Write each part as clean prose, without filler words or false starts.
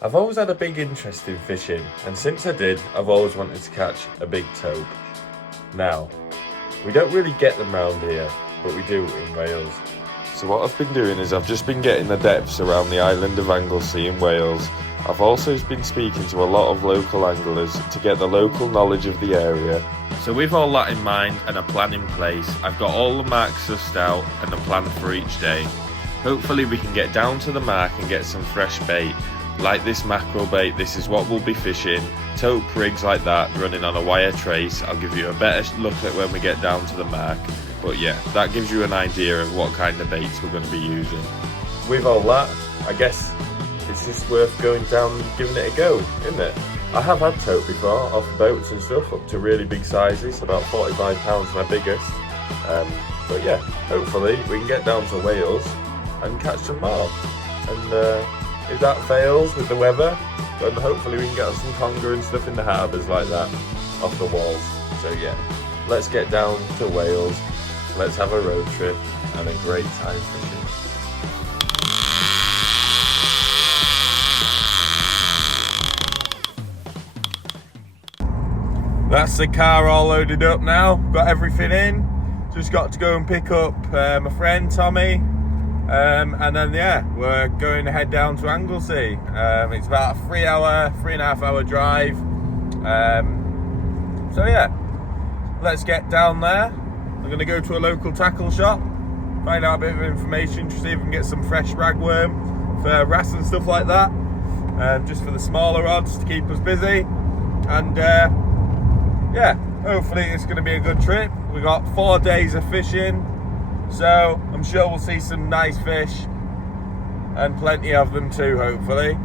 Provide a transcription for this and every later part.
I've always had a big interest in fishing, and since I did, I've always wanted to catch a big taupe. Now, we don't really get them round here, but we do in Wales. So what I've been doing is I've just been getting the depths around the island of Anglesey in Wales. I've also been speaking to a lot of local anglers to get the local knowledge of the area. So with all that in mind and a plan in place, I've got all the marks sussed out and a plan for each day. Hopefully we can get down to the mark and get some fresh bait. Like this mackerel bait, this is what we'll be fishing. Taupe rigs like that running on a wire trace. I'll give you a better look at when we get down to the mark. But yeah, that gives you an idea of what kind of baits we're going to be using. With all that, I guess it's just worth going down and giving it a go, isn't it? I have had taupe before, off boats and stuff, up to really big sizes, about 45 pounds my biggest. But yeah, hopefully we can get down to Wales and catch some more. And if that fails with the weather, then hopefully we can get some conger and stuff in the harbours like that, off the walls. So yeah, let's get down to Wales, let's have a road trip and a great time fishing. That's the car all loaded up now, got everything in. Just got to go and pick up my friend Tommy. And then yeah, we're going to head down to Anglesey. It's about a 3.5 hour drive. So yeah, let's get down there. We're going to go to a local tackle shop, find out a bit of information to see if we can get some fresh ragworm for wrasse and stuff like that. Just for the smaller rods to keep us busy. And yeah, hopefully it's going to be a good trip. We got 4 days of fishing. So I'm sure we'll see some nice fish and plenty of them too, hopefully.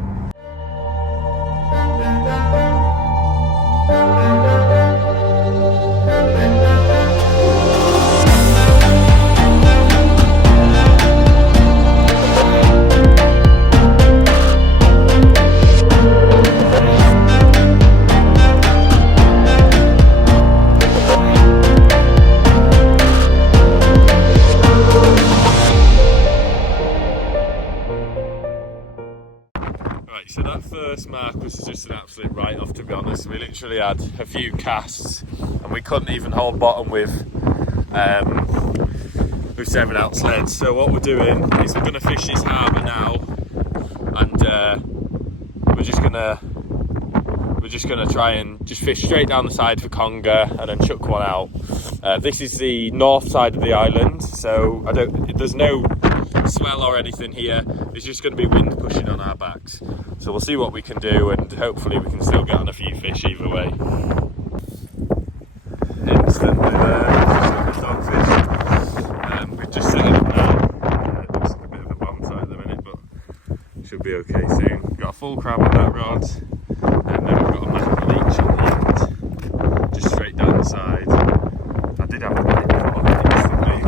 So that first mark was just an absolute write-off, to be honest. We literally had a few casts and we couldn't even hold bottom with 7-ounce sleds. So what we're doing is we're going to fish this harbour now, and we're just gonna try and just fish straight down the side for conger and then chuck one out. This is the north side of the island, so there's no swell or anything here. It's just going to be wind pushing on our backs. So we'll see what we can do, and hopefully we can still get on a few fish either way. Instantly there, just like a dogfish. We've just set it up now. It looks like a bit of a bomb site at the minute, but should be okay soon. We've got a full crab on that rod, and then we've got a mackerel leech on the end, just straight down the side. I did have a bite before, instantly.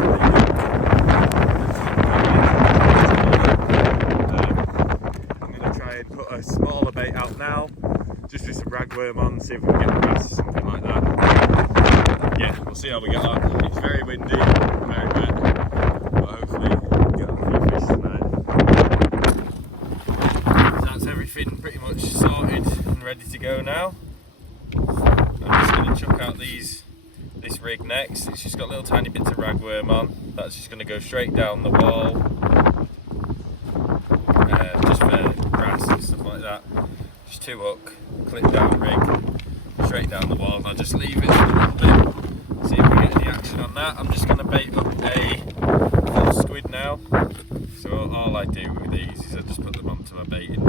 Put a smaller bait out now, just with some ragworm on, see if we can get a wrasse or something like that. Yeah, we'll see how we get on. It's very windy, very wet, but hopefully we'll get on a few fish tonight. So that's everything pretty much sorted and ready to go now. I'm just going to chuck out this rig next. It's just got little tiny bits of ragworm on. That's just going to go straight down the wall. Just for grass and stuff like that. Just 2-hook, clip down rig, straight down the wall, and I'll just leave it for a little bit, see if we get any action on that. I'm just going to bait up a full squid now. So all I do with these is I just put them onto my baiting.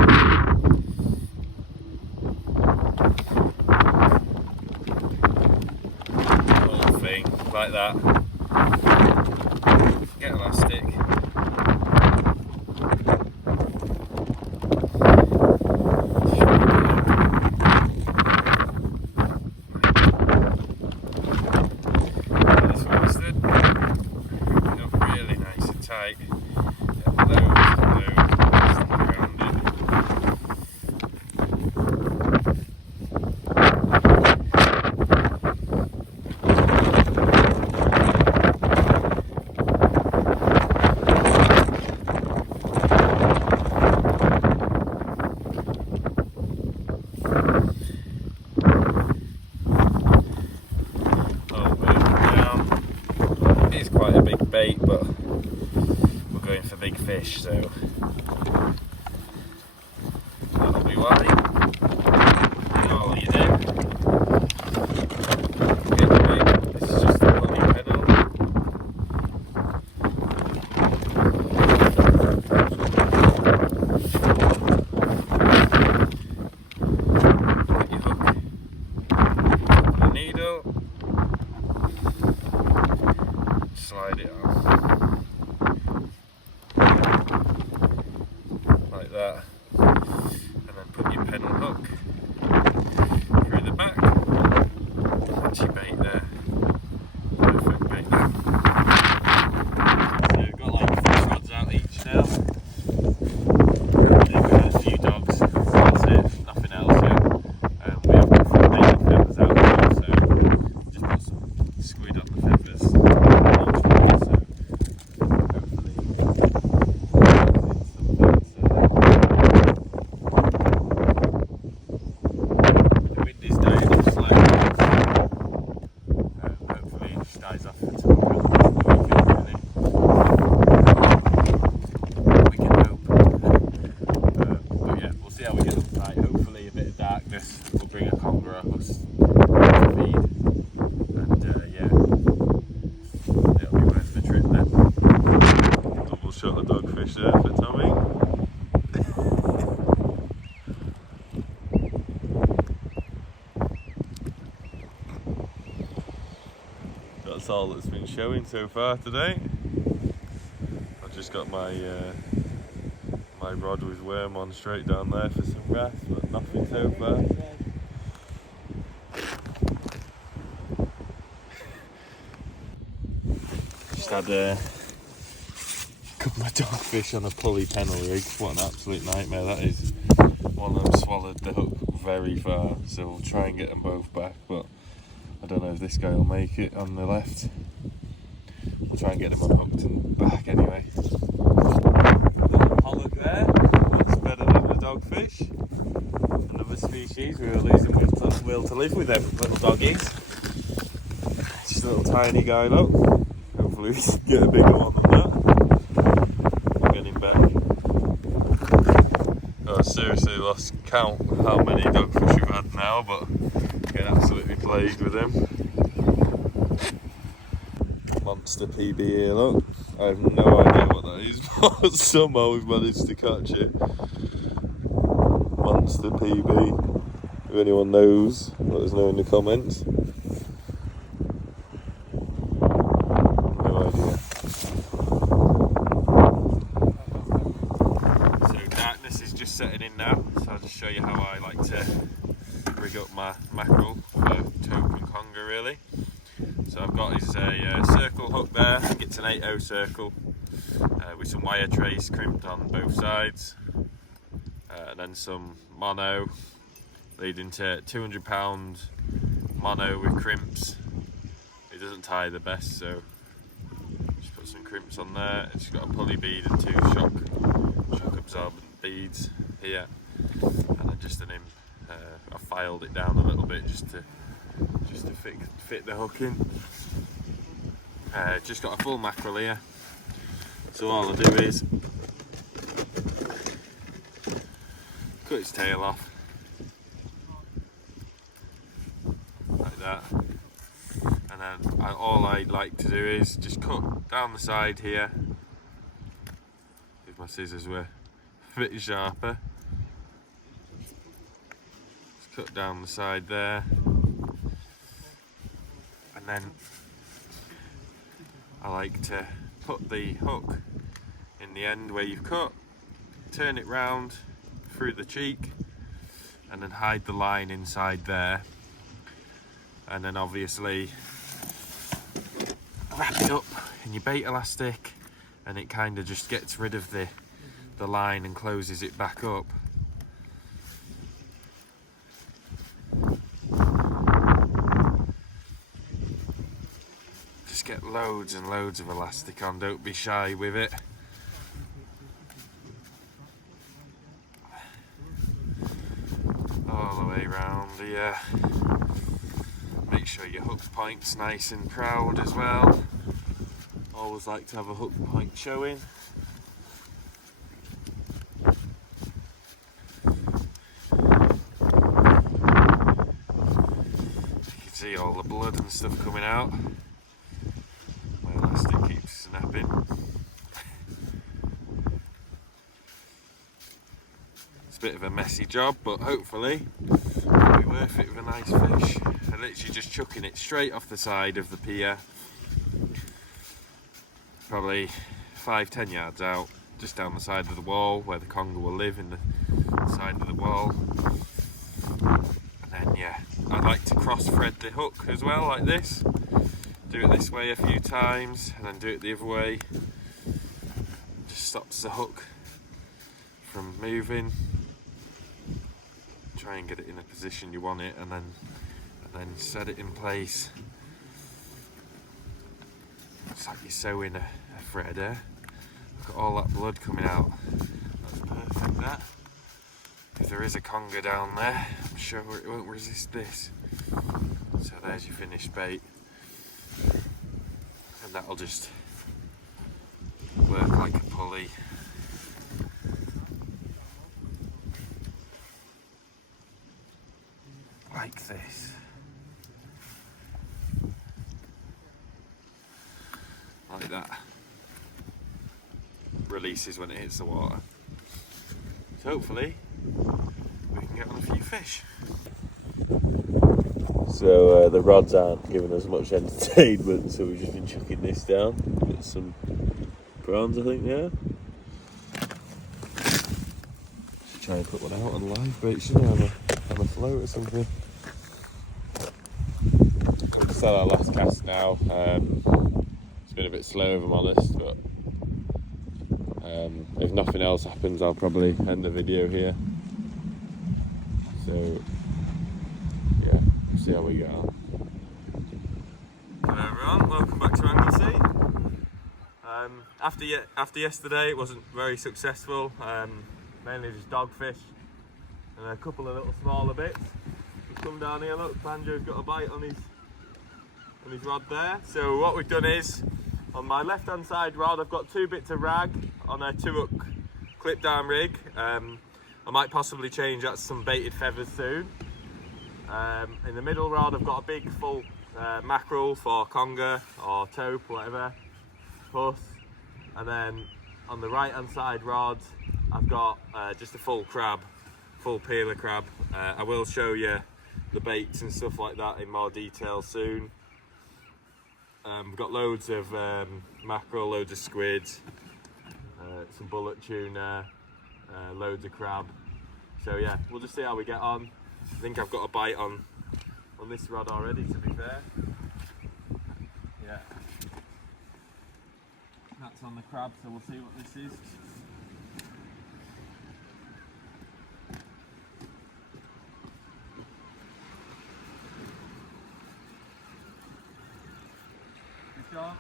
Whole thing, like that. Get elastic. fish, so that'll be why. All you do. Get the bait. This is just a bloody pedal. Put your hook on the needle. Slide it on. Like that. And then put your pedal hook through the back. That's your bait there. Perfect bait. So we've got like 4 rods out each now. We've got a few dogs. That's it. Nothing else yet. We have got 4 native feathers out now, so just put some squid on the feathers. So hopefully we'll bring a conger up us to feed, and yeah, it'll be worth the trip then. Double shot of dogfish there for Tommy. That's all that's been showing so far today. I've just got my my rod with worm on straight down there for some wrasse, but nothing so far. Just had a couple of dogfish on a pulley pennel rig. What an absolute nightmare that is. One of them swallowed the hook very far, so we'll try and get them both back, but I don't know if this guy will make it on the left. We'll try and get them unhooked and back anyway. Little pollock there, that's better than the dogfish. Another species, we were losing will to live with them little doggies. Just a little tiny guy, look. Hopefully we can get a bigger one than that. We'll get him back. Oh, I seriously lost count how many dogfish we've had now, but getting absolutely plagued with them. Monster PB here, look. I have no idea what that is, but somehow we've managed to catch it. Monster PB. If anyone knows, let us know in the comments. No idea. So darkness is just setting in now, so I'll just show you how I like to rig up my mackerel for taupe and conger really. So I've got is a circle hook there. I think it's an 8/0 circle with some wire trace crimped on both sides, and then some mono leading to 200 £200 mono with crimps. It doesn't tie the best, so just put some crimps on there. It's got a pulley bead and 2 shock absorbent beads here, and then just an imp. I filed it down a little bit just to fit the hook in. Just got a full mackerel here, so all I do is cut its tail off like that, and then all I like to do is just cut down the side here. If my scissors were a bit sharper, just cut down the side there. And then I like to put the hook in the end where you've cut, turn it round through the cheek, and then hide the line inside there. And then obviously wrap it up in your bait elastic, and it kind of just gets rid of the line and closes it back up. Get loads and loads of elastic on, don't be shy with it. All the way round here. Make sure your hook point's nice and proud as well. Always like to have a hook point showing. See all the blood and stuff coming out. My elastic keeps snapping. It's a bit of a messy job, but hopefully it'll be worth it with a nice fish. I'm literally just chucking it straight off the side of the pier, probably 5-10 yards out, just down the side of the wall where the conger will live, in the side of the wall. And then yeah, I like to cross thread the hook as well, like this. Do it this way a few times and then do it the other way. Just stops the hook from moving. Try and get it in a position you want it, and then set it in place. It's like you're sewing a thread there. Look at all that blood coming out. That's perfect, that. If there is a conger down there, I'm sure it won't resist this. So there's your finished bait. And that'll just work like a pulley. Like this. Like that. Releases when it hits the water. So hopefully we can get on a few fish. So the rods aren't giving us much entertainment, so we've just been chucking this down. Got some prawns, I think, there. Should try and put one out on live bait, shouldn't I? Have a float or something. It's our last cast now. It's been a bit slow if I'm honest, but if nothing else happens, I'll probably end the video here. So yeah, we'll see how we get on. Hello everyone, welcome back to Anglesey. After yesterday, it wasn't very successful. Mainly just dogfish and a couple of little smaller bits. Just come down here, look, Banjo's got a bite on his rod there. So what we've done is, on my left hand side rod, I've got 2 bits of rag on a 2-hook clip down rig. I might possibly change that to some baited feathers soon. In the middle rod, I've got a big full mackerel for conger or taupe, whatever, puss. And then on the right hand side rod, I've got just a full crab, full peeler crab. I will show you the baits and stuff like that in more detail soon. We've got loads of mackerel, loads of squid, some bullet tuna, loads of crab. So yeah, we'll just see how we get on. I think I've got a bite on this rod already, to be fair. Yeah. That's on the crab, so we'll see what this is. Good job.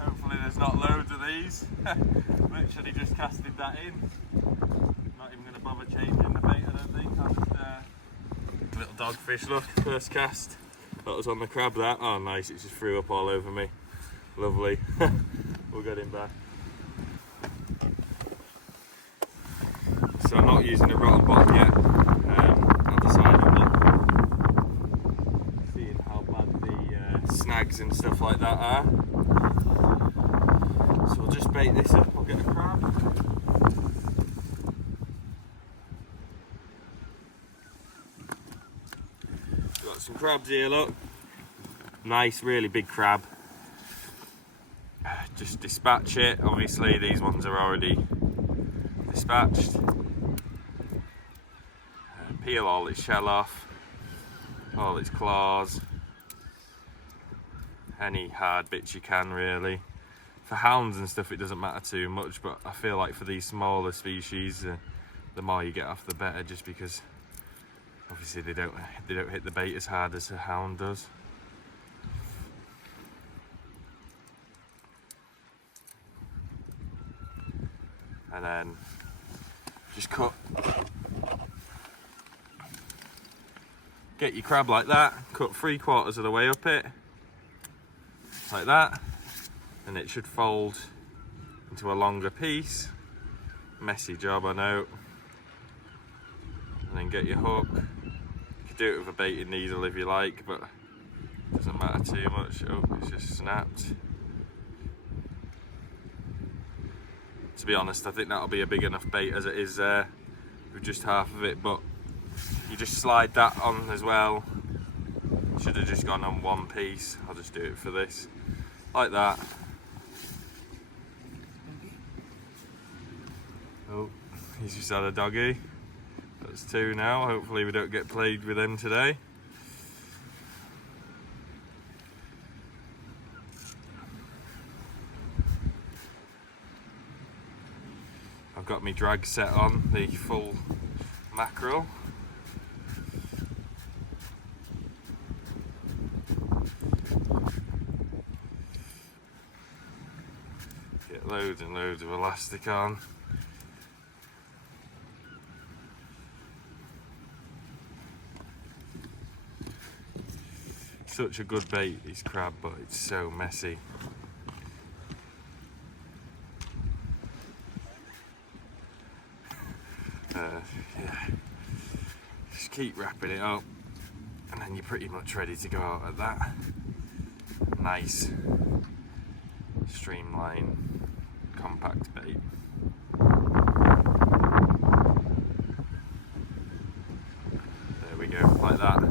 Hopefully there's not loads of these. Literally just casted that in. Not even going to bother changing the bait, I don't think. I'll just little dogfish, look, first cast. That was on the crab, that. Oh nice, it just threw up all over me. Lovely. We'll get him back. So I'm not using a rotten bottom yet. I've decided that, seeing how bad the snags and stuff like that are. So we'll just bait this up, I'll get a crab. Got some crabs here, look. Nice, really big crab. Just dispatch it. Obviously these ones are already dispatched. Peel all its shell off, all its claws, any hard bits you can really. For hounds and stuff it doesn't matter too much, but I feel like for these smaller species the more you get off the better, just because obviously they don't hit the bait as hard as a hound does. And then Just get your crab like that, cut 3/4 of the way up it, like that, and it should fold into a longer piece. Messy job, I know. And then get your hook. You can do it with a baiting needle if you like, but it doesn't matter too much. Oh, it's just snapped. To be honest, I think that'll be a big enough bait as it is there with just half of it, but you just slide that on as well. Should have just gone on one piece. I'll just do it for this, like that. Oh, he's just had a doggy. That's 2 now. Hopefully we don't get plagued with them today. I've got my drag set on, the full mackerel. Get loads and loads of elastic on. Such a good bait, this crab, but it's so messy. Yeah. Just keep wrapping it up, and then you're pretty much ready to go out at that. Nice, streamlined, compact bait. There we go, like that.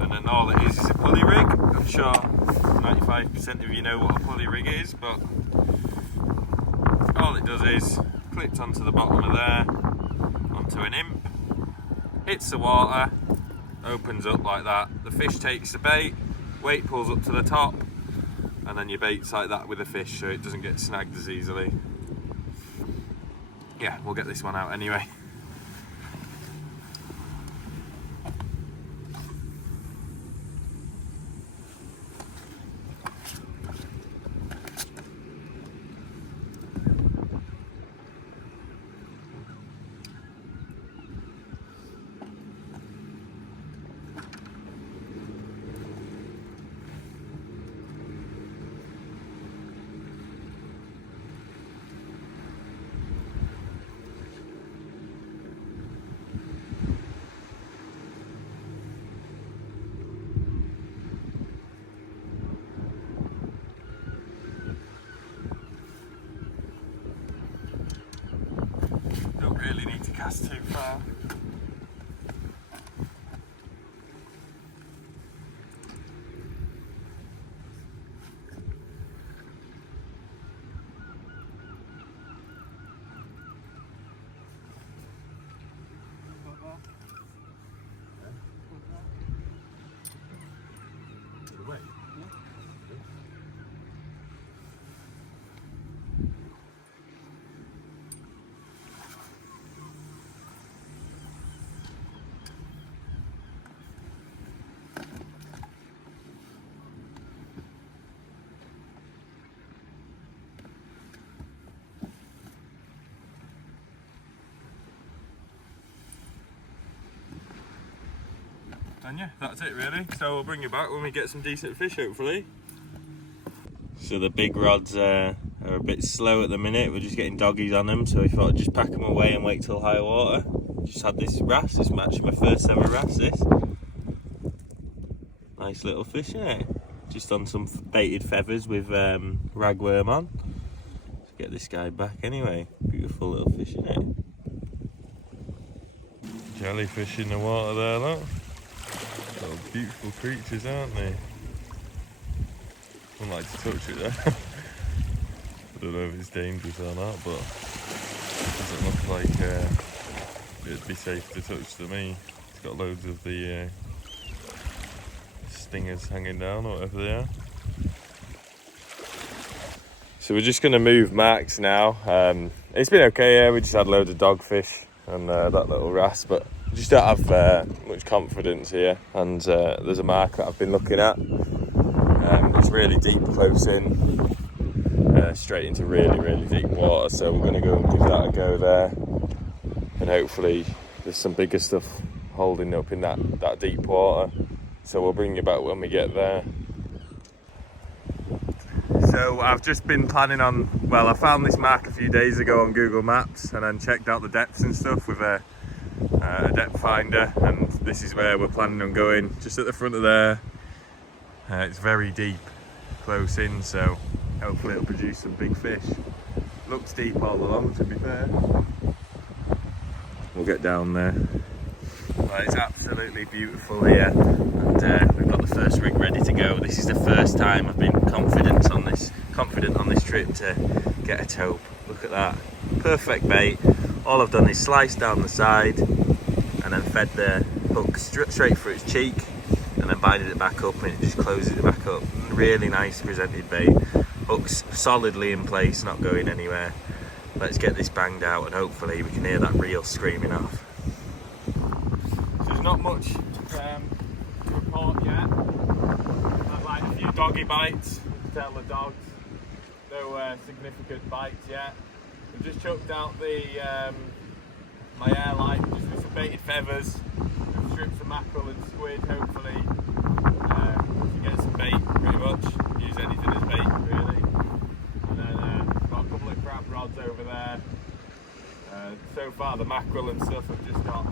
And then all it is a pulley rig. I'm sure 95% of you know what a pulley rig is, but all it does is clips onto the bottom of there, onto an imp, hits the water, opens up like that. The fish takes the bait, weight pulls up to the top, and then your bait's like that with the fish, so it doesn't get snagged as easily. Yeah, we'll get this one out anyway. Really need to cast too far. And yeah, that's it really. So we'll bring you back when we get some decent fish, hopefully. So the big rods are a bit slow at the minute. We're just getting doggies on them, so we thought I'd just pack them away and wait till high water. Just had this wrasse. This is actually my first ever wrasse, this. Nice little fish, isn't it? Just on some baited feathers with ragworm on. Let's get this guy back anyway. Beautiful little fish, isn't it? Jellyfish in the water there, look. Little beautiful creatures, aren't they? I'd like to touch it there. I don't know if it's dangerous or not, but it doesn't look like it'd be safe to touch to me. It's got loads of the stingers hanging down, or whatever they are. So we're just going to move Max now. It's been okay, yeah. We just had loads of dogfish and that little wrasse, but I just don't have much confidence here. And there's a mark that I've been looking at. It's really deep, close in, straight into really, really deep water. So we're going to go and give that a go there. and hopefully there's some bigger stuff holding up in that deep water. So we'll bring you back when we get there. So I've just been planning on, well, I found this mark a few days ago on Google Maps and then checked out the depths and stuff with a depth finder, and this is where we're planning on going, just at the front of there. It's very deep, close in, so hopefully it'll produce some big fish. Looks deep all along, to be fair. We'll get down there. Well, it's absolutely beautiful here, and we've got the first rig ready to go. This is the first time I've been confident on this trip to get a taupe. Look at that, perfect bait. All I've done is slice down the side and then fed the hook straight through its cheek, and then binded it back up, and it just closes it back up. Really nice presented bait. Hook's solidly in place, not going anywhere. Let's get this banged out and hopefully we can hear that reel screaming off. So there's not much to report yet. I've had a few doggy bites, you can tell the dogs. No significant bites yet. We've just chucked out my air light just with some baited feathers, with strips of mackerel and squid. Hopefully to get some bait, pretty much. Use anything as bait, really. And then got a couple of crab rods over there. So far the mackerel and stuff have just got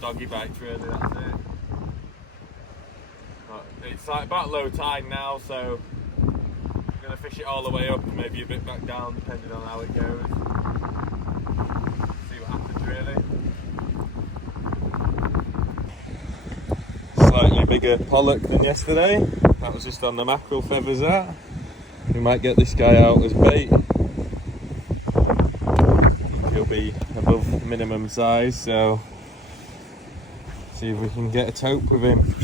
doggy bites, really, that's it. But it's like about low tide now, so I'm going to fish it all the way up and maybe a bit back down depending on how it goes. See what happens, really. Slightly bigger pollock than yesterday. That was just on the mackerel feathers there. We might get this guy out as bait. He'll be above minimum size, so see if we can get a taupe with him.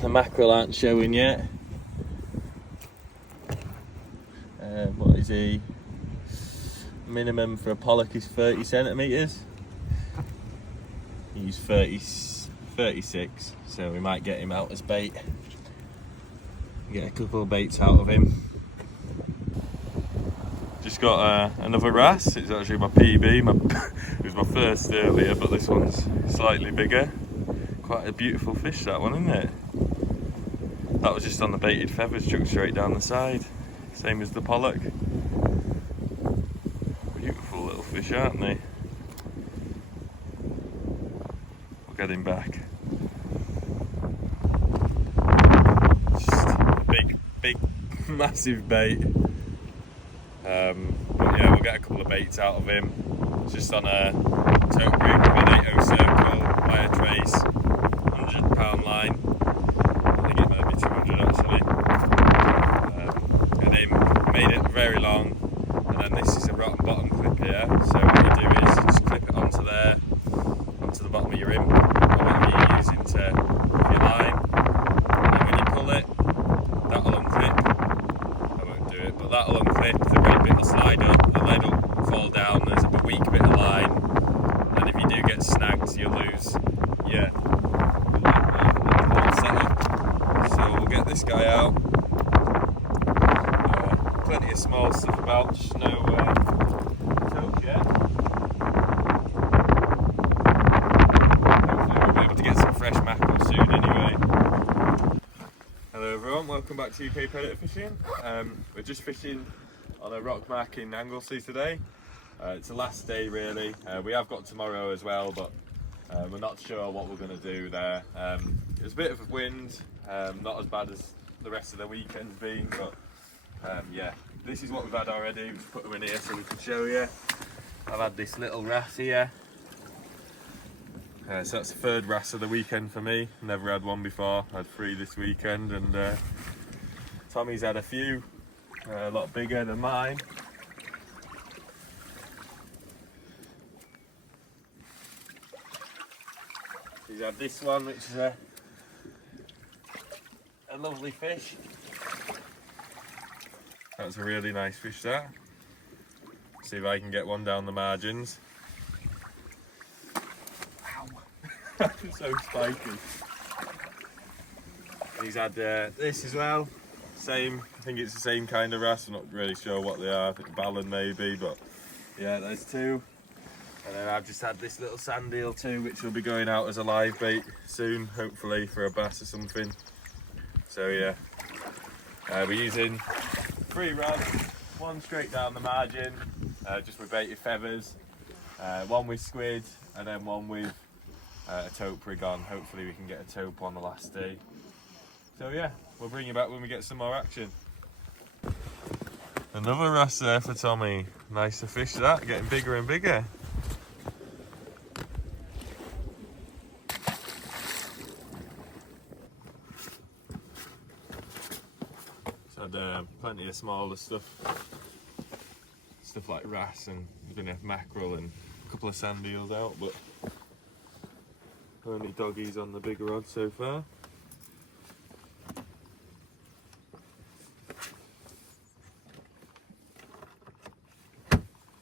The mackerel aren't showing yet. What is he? Minimum for a pollock is 30 centimetres. He's 36, so we might get him out as bait. Get a couple of baits out of him. Just got another wrasse. It's actually my PB. It was my first earlier, but this one's slightly bigger. Quite a beautiful fish, that one, isn't it? That was just on the baited feathers, chucked straight down the side. Same as the pollock. Beautiful little fish, aren't they? We'll get him back. Just a big, massive bait. But yeah, we'll get a couple of baits out of him. It's just on a tote rig with an 8/0 circle, wire trace, 100-pound line. I think it might be 200 actually. And him, made it very long, and then this is a rotten bottom clip here. So what you do is you just clip it onto there, onto the bottom of your rim, or whatever you're using to your line. And when you pull it, that'll unclip. I won't do it, but that'll unclip. The weight bit will slide up, the lead will fall down. There's a weak bit of line, and if you do get snagged, you'll lose. Yeah. So we'll get this guy out. Plenty of small stuff about, just no toes yet. Hopefully we'll be able to get some fresh mackerel soon anyway. Hello everyone, welcome back to UK Predator Fishing. We're just fishing on a rock mark in Anglesey today. It's the last day really. We have got tomorrow as well, but we're not sure what we're going to do there. There's a bit of a wind, not as bad as the rest of the weekend's been, but yeah, this is what we've had already. We've just put them in here so we can show you. I've had this little wrasse here. So that's the third wrasse of the weekend for me. Never had one before. I had 3 this weekend, and Tommy's had a few, a lot bigger than mine. He's had this one, which is a lovely fish. That's a really nice fish, that. See if I can get one down the margins. Ow! That's so spiky. He's had this as well. Same, I think it's the same kind of wrasse. I'm not really sure what they are. I think Ballon maybe, but yeah, there's two. And then I've just had this little sand eel too, which will be going out as a live bait soon, hopefully for a bass or something. So yeah, we're using 3 rods, one straight down the margin, just with baited feathers, one with squid, and then one with a taupe rig on. Hopefully we can get a taupe on the last day. So yeah, we'll bring you back when we get some more action. Another wrasse there for Tommy. Nicer fish that, getting bigger and bigger. So had plenty of smaller stuff like wrasse, and we're gonna have mackerel and a couple of sand eels out, but only doggies on the bigger rod so far.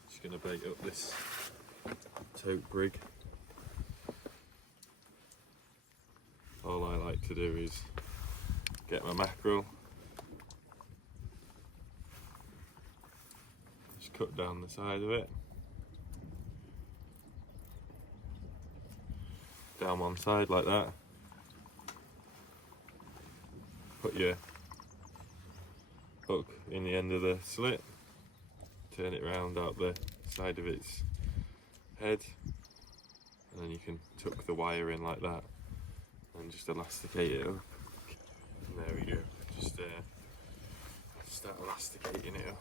Just gonna bait up this taupe rig. All I like to do is get my mackerel, just cut down the side of it, down one side like that, put your hook in the end of the slit, turn it round out the side of its head, and then you can tuck the wire in like that and just elasticate it up. And there we go, just start elasticating it up.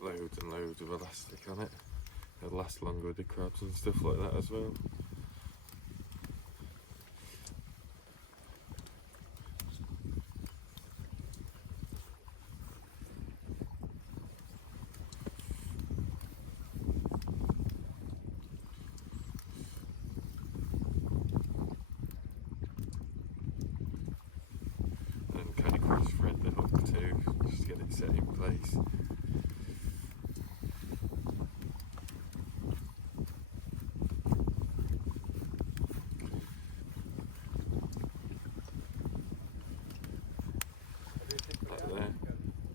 Loads and loads of elastic on it. It'll last longer with the crabs and stuff like that as well. And kind of cross thread the hook too, just to get it set in place.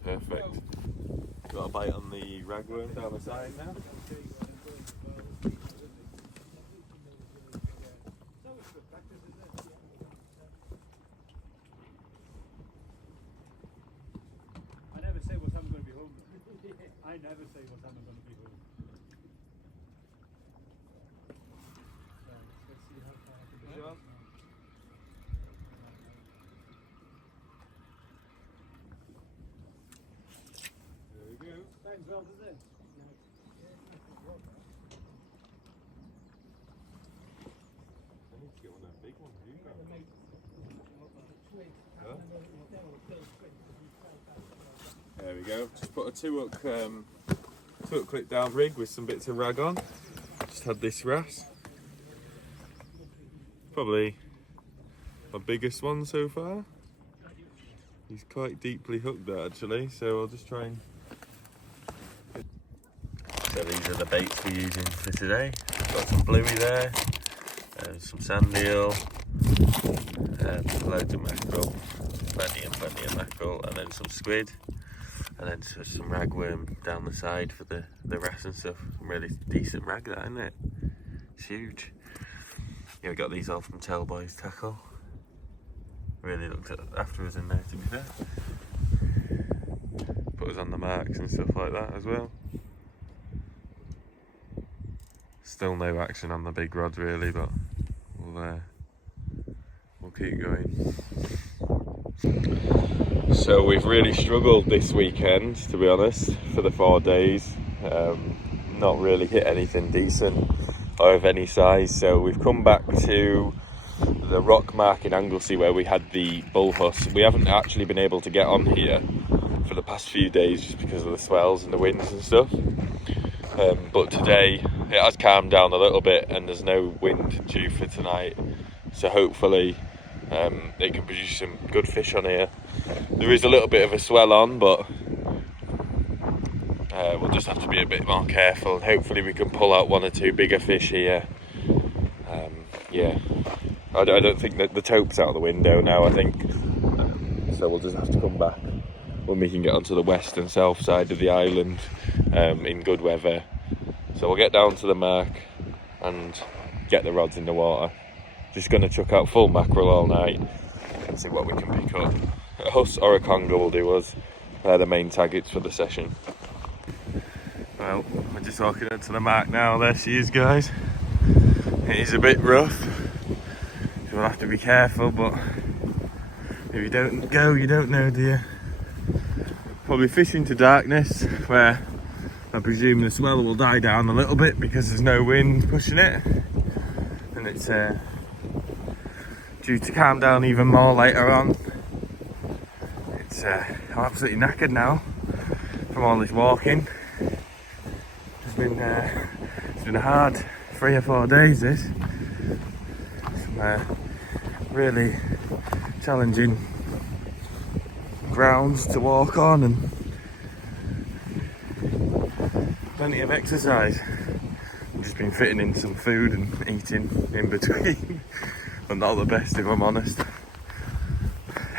Perfect. Got a bite on the ragworm down the side now. I never say what time I'm going to be home. I never say what time I'm going to be home. Let's see how far I can go. Sounds well, doesn't it? I need to get one of them big ones, you got. There we go. Just put a two hook clip down rig with some bits of rag on. Just had this wrasse. Probably my biggest one so far. He's quite deeply hooked there actually, so I'll just try and. So these are the baits we're using for today. Got some bluey there, some sand eel, loads of mackerel, plenty of mackerel, and then some squid, and then some ragworm down the side for the wrasse and stuff. Some really decent rag that, isn't it? It's huge. Yeah, we got these all from Tellboy's Tackle. Really looked after us in there, to be fair. Put us on the marks and stuff like that as well. Still no action on the big rod really, but we'll keep going. So we've really struggled this weekend, to be honest, for the 4 days. Not really hit anything decent or of any size, so we've come back to the rock mark in Anglesey where we had the bull huss. We haven't actually been able to get on here for the past few days just because of the swells and the winds and stuff. But today it has calmed down a little bit and there's no wind due for tonight, so hopefully it can produce some good fish on here. There is a little bit of a swell on, but we'll just have to be a bit more careful. Hopefully we can pull out 1 or 2 bigger fish here. yeah, I don't think that the taupe's out of the window now, I think. So we'll just have to come back when we can get onto the west and south side of the island in good weather. So we'll get down to the mark and get the rods in the water. Just going to chuck out full mackerel all night and see what we can pick up. A huss or a conger will do us. They're the main targets for the session. Well, we're just walking up to the mark now. There she is, guys. It is a bit rough, so we'll have to be careful, but if you don't go, you don't know, do you? Probably fishing to darkness, where I presume the swell will die down a little bit because there's no wind pushing it, and it's due to calm down even more later on. It's I'm absolutely knackered now from all this walking. It's been a hard 3 or 4 days, this. Some really challenging grounds to walk on and plenty of exercise. I've just been fitting in some food and eating in between, but not the best if I'm honest.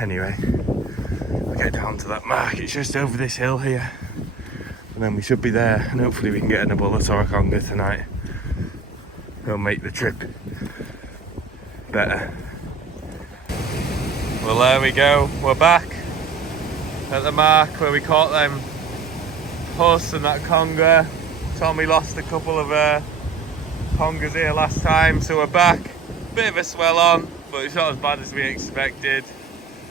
Anyway, we'll get down to that mark. It's just over this hill here, and then we should be there, and hopefully we can get in a bullet or a conger tonight. It'll make the trip better. Well, there we go. We're back at the mark where we caught them huss and that conger. Tommy lost a couple of congers here last time, so we're back. Bit of a swell on, but it's not as bad as we expected.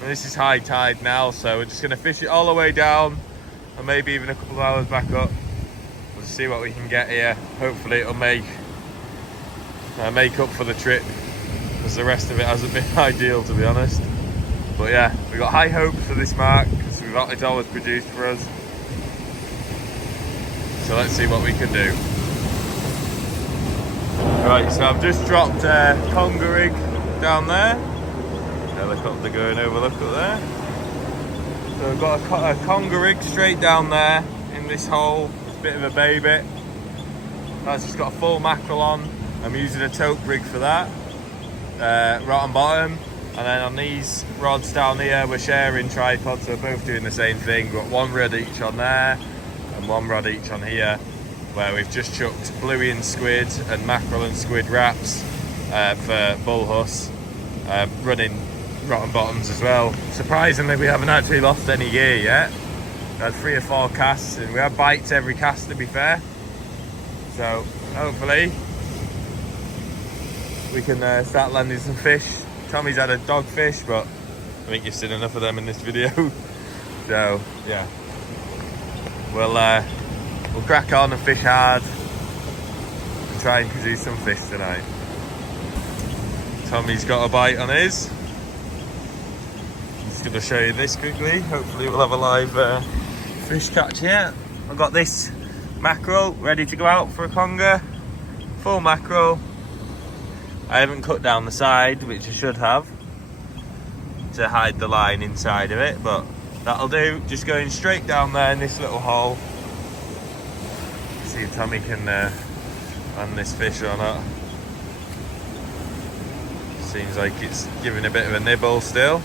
And this is high tide now, so we're just going to fish it all the way down and maybe even a couple of hours back up. We'll see what we can get here. Hopefully it'll make up for the trip, because the rest of it hasn't been ideal, to be honest. But yeah, we've got high hopes for this mark because it's always produced for us. So let's see what we can do. Right, so I've just dropped a conger rig down there. Helicopter going over, look up there. So I've got a conger rig straight down there in this hole. It's a bit of a baby. That's just got a full mackerel on. I'm using a taupe rig for that, right on bottom, and then on these rods down here we're sharing tripods, so we're both doing the same thing. We've got one rod each on there and one rod each on here, where we've just chucked bluey and squid and mackerel and squid wraps for bull huss, running rotten bottoms as well. Surprisingly, we haven't actually lost any gear yet. We had 3 or 4 casts, and we had bites every cast, to be fair, so hopefully we can start landing some fish. Tommy's had a dogfish, but I think you've seen enough of them in this video. So yeah, we'll crack on and fish hard and try and produce some fish tonight. Tommy's got a bite on his. I'm just going to show you this quickly. Hopefully we'll have a live fish catch here. I've got this mackerel ready to go out for a conger. Full mackerel. I haven't cut down the side, which I should have, to hide the line inside of it, but that'll do. Just going straight down there in this little hole. See if Tommy can land this fish or not. Seems like it's giving a bit of a nibble still.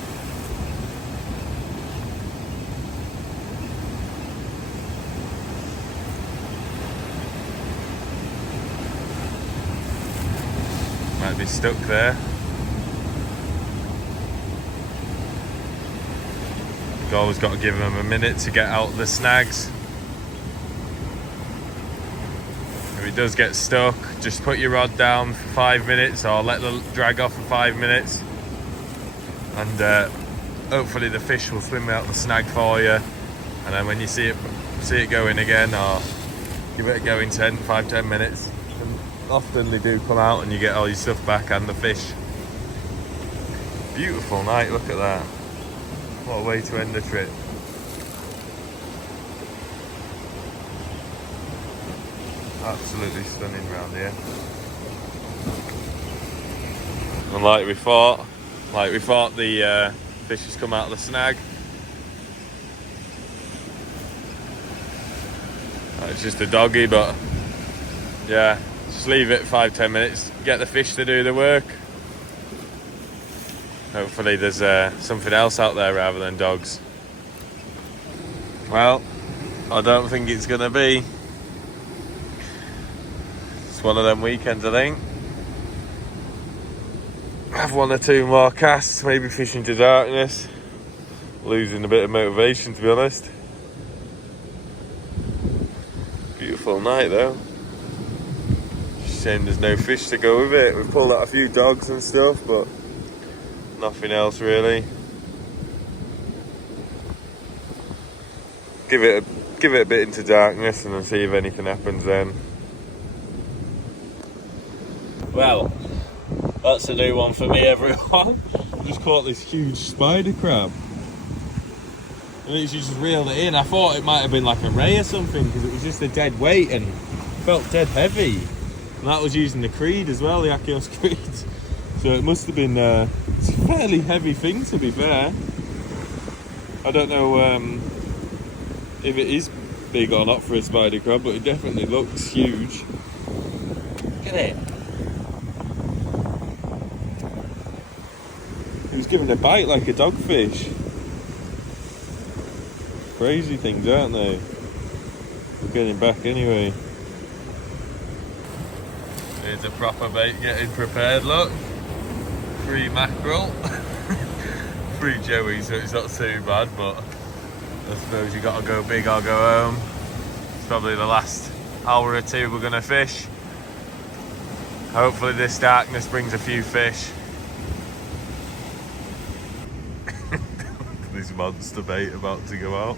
Might be stuck there. You've always got to give them a minute to get out the snags. If it does get stuck, just put your rod down for 5 minutes, or let the drag off for 5 minutes, and hopefully the fish will swim out the snag for you. And then when you see it going again, or give it a go in 5-10 minutes. Often they do come out and you get all your stuff back and the fish. Beautiful night, look at that. What a way to end the trip. Absolutely stunning round here. And like we thought the fish has come out of the snag. It's just a doggy, but yeah. Just leave it 5-10 minutes, get the fish to do the work, Hopefully there's something else out there rather than dogs. Well, I don't think it's going to be. It's one of them weekends, I think. Have 1 or 2 more casts, maybe fishing to darkness. Losing a bit of motivation, to be honest. Beautiful night though. Shame there's no fish to go with it. We've pulled out a few dogs and stuff, but nothing else really. Give it a bit into darkness and then see if anything happens then. Well, that's a new one for me, everyone. I just caught this huge spider crab. And it's just reeled it in. I thought it might have been like a ray or something because it was just a dead weight and felt dead heavy. And that was using the creed as well, the Achios creed. So it must have been it's a fairly heavy thing, to be fair. I don't know if it is big or not for a spider crab, but it definitely looks huge. Look at it. It was giving a bite like a dogfish. Crazy things, aren't they? We're getting back anyway. Here's a proper bait getting prepared, look. 3 mackerel. 3 joey, so it's not too bad, but I suppose you gotta go big or go home. It's probably the last hour or 2 we're gonna fish. Hopefully this darkness brings a few fish. This monster bait about to go out.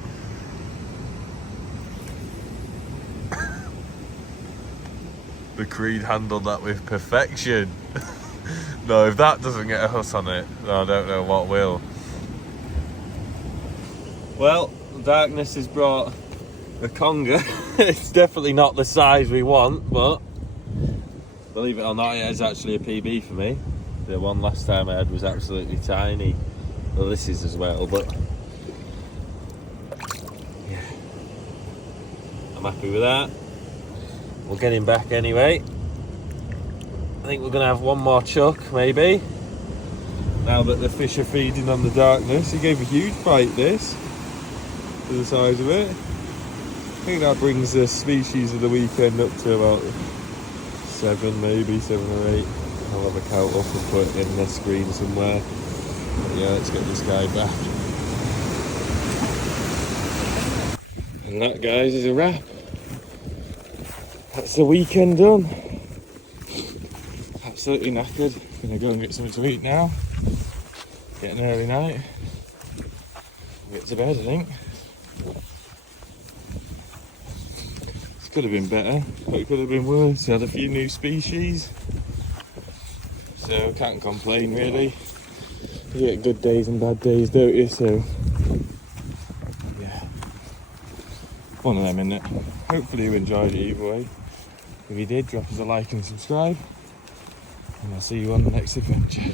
The creed handled that with perfection. No, if that doesn't get a hook on it, then I don't know what will. Well, darkness has brought a conger. It's definitely not the size we want, but believe it or not, it is actually a PB for me. The one last time I had was absolutely tiny. Well, this is as well, but yeah, I'm happy with that. We'll get him back anyway. I think we're going to have 1 more chuck, maybe. Now that the fish are feeding on the darkness. He gave a huge bite, this, for the size of it. I think that brings the species of the weekend up to about 7, maybe 7 or 8. I'll have a count up and put it in the screen somewhere. But yeah, let's get this guy back. And that, guys, is a wrap. That's the weekend done. Absolutely knackered. Gonna go and get something to eat now. Get an early night. Get to bed, I think. This could have been better, but it could have been worse. We had a few new species, so can't complain really. You get good days and bad days, don't you? So yeah, one of them, innit? Hopefully you enjoyed it either way. If you did, drop us a like and subscribe, and I'll see you on the next adventure.